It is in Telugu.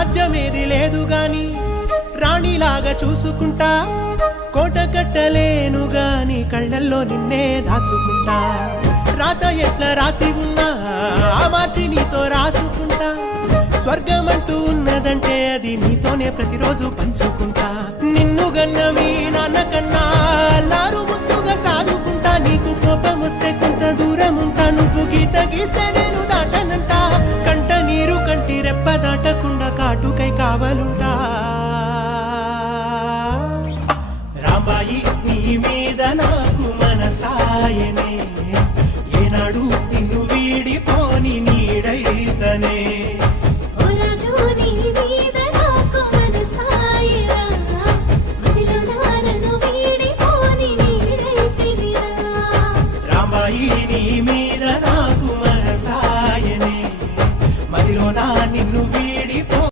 రాజ్యమేది లేదు గాని రాణిలాగా చూసుకుంటా కోట కట్టలేను గాని కళ్ళల్లో నిన్నే దాచుకుంటా రాత ఎట్లా రాసి ఉన్నా ఆ మార్చి నీతో రాసుకుంటా స్వర్గమంటూ ఉన్నదంటే అది నీతోనే ప్రతిరోజు పంచుకుంటా నిన్ను గన్న మీ నాన్న కన్నా అల్లారు ముద్దుగా సాదుకుంటా నీకు కోపం వస్తే కొంత దూరం ఉంటా నువ్వు గీత గీస్తే నేను దాటనంటా కంట నీరు కంటి రెప్ప దాటకుండా కాటుకై కావలు